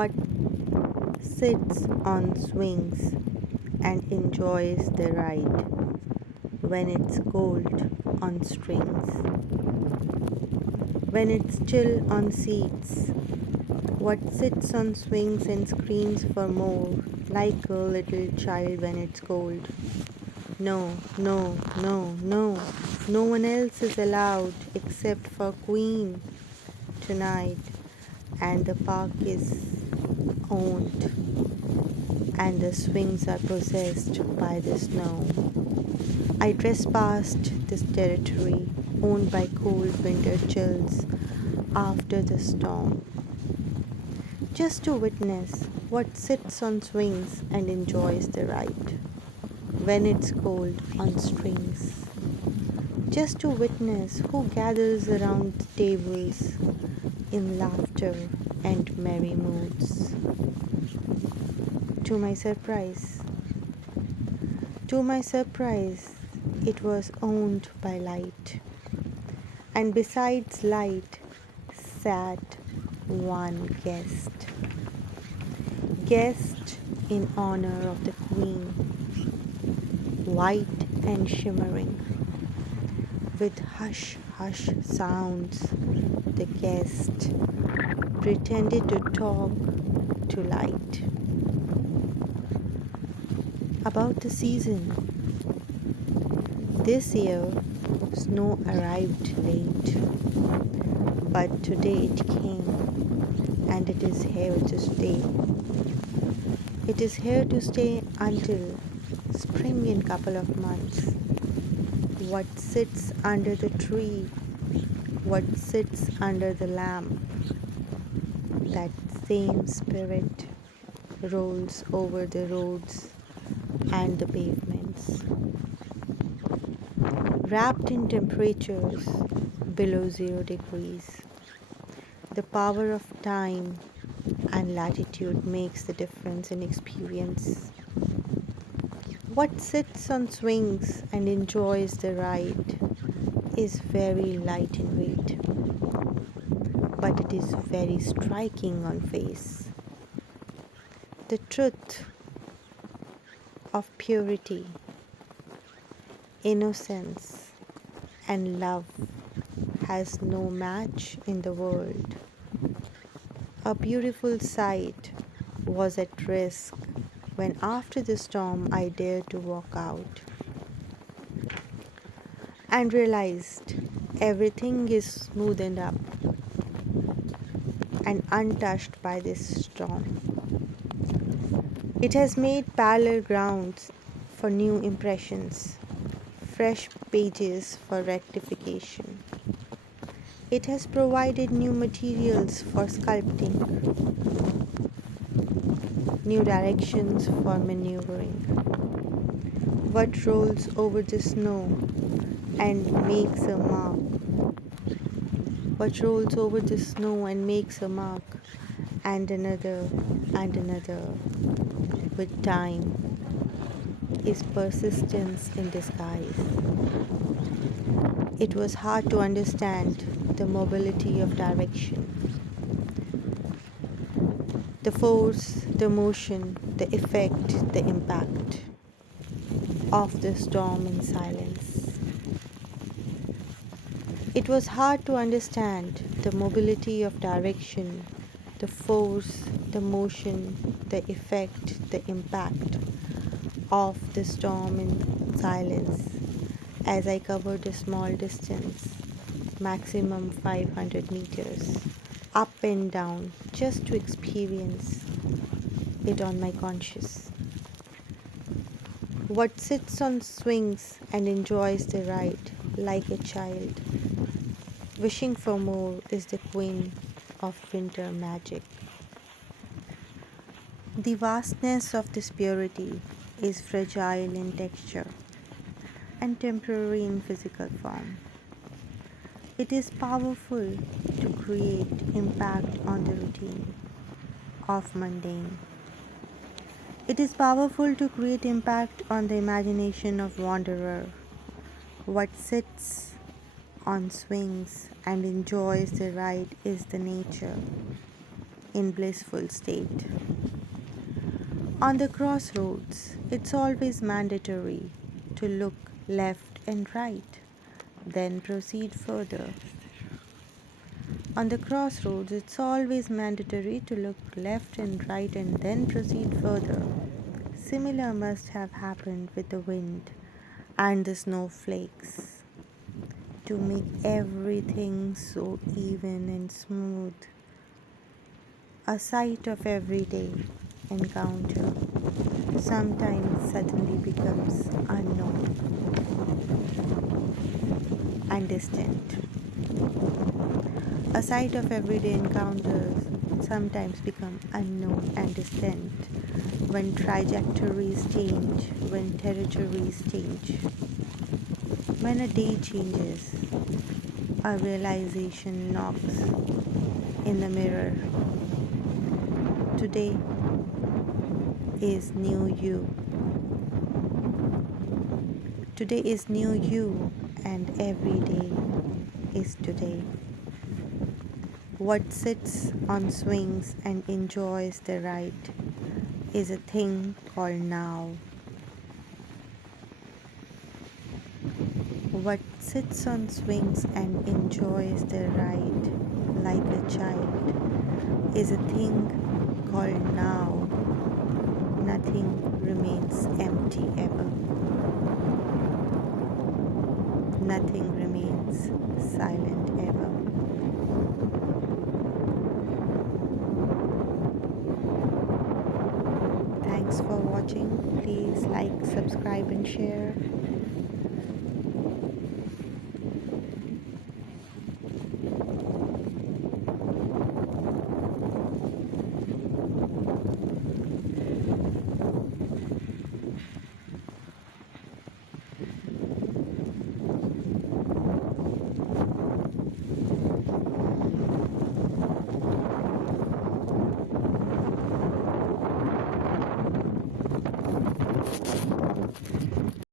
What sits on swings and enjoys the ride when it's cold on strings, when it's chill on seats? What sits on swings and screams for more, like a little child when it's cold? No, no, no, no. No one else is allowed except for Queen tonight, and the park is owned, and the swings are possessed by the snow. I trespassed this territory owned by cold winter chills after the storm, just to witness what sits on swings and enjoys the ride when it's cold on strings, just to witness who gathers around the tables in laughter and merry moods. To my surprise, to my surprise, it was owned by light, and besides light sat one guest in honor of the queen, white and shimmering. With hush hush sounds, the guest pretended to talk to light about the season. This year, snow arrived late, but today it came and it is here to stay. It is here to stay until spring in couple of months. What sits under the tree? What sits under the lamp? That same spirit rolls over the roads and the pavements, wrapped in temperatures below 0 degrees. The power of time and latitude makes the difference in experience. What sits on swings and enjoys the ride is very light in weight, but it is very striking on face. The truth of purity, innocence, and love has no match in the world. A beautiful sight was at risk when, after the storm, I dared to walk out and realized everything is smoothened up and untouched by this storm. It has made parallel grounds for new impressions, fresh pages for rectification. It has provided new materials for sculpting, new directions for maneuvering. What rolls over the snow and makes a mark? What rolls over the snow and makes a mark, and another, with time, is persistence in disguise. It was hard to understand the mobility of direction, the force, the motion, the effect, the impact of the storm in silence. It was hard to understand the mobility of direction, the force, the motion, the effect, the impact of the storm in silence as I covered a small distance, maximum 500 meters, up and down, just to experience it on my conscious. What sits on swings and enjoys the ride like a child, wishing for more, is the queen of winter magic. The vastness of this purity is fragile in texture and temporary in physical form. It is powerful to create impact on the routine of mundane. It is powerful to create impact on the imagination of wanderer. What sits on swings and enjoys the ride is the nature. in blissful state. On the crossroads, it's always mandatory to look left and right, then proceed further. On the crossroads, it's always mandatory to look left and right and then proceed further. Similar must have happened with the wind and the snowflakes to make everything so even and smooth. A sight of everyday encounter sometimes suddenly becomes unknown and distant. A sight of everyday encounters sometimes become unknown and distant when trajectories change, when territories change. When a day changes, a realization knocks in the mirror. Today is new you. Today is new you, and every day is today. What sits on swings and enjoys the ride is a thing called now. What sits on swings and enjoys the ride like a child is a thing called now. Nothing remains empty ever. Nothing remains silent ever. Thanks for watching. Please like, subscribe, and share.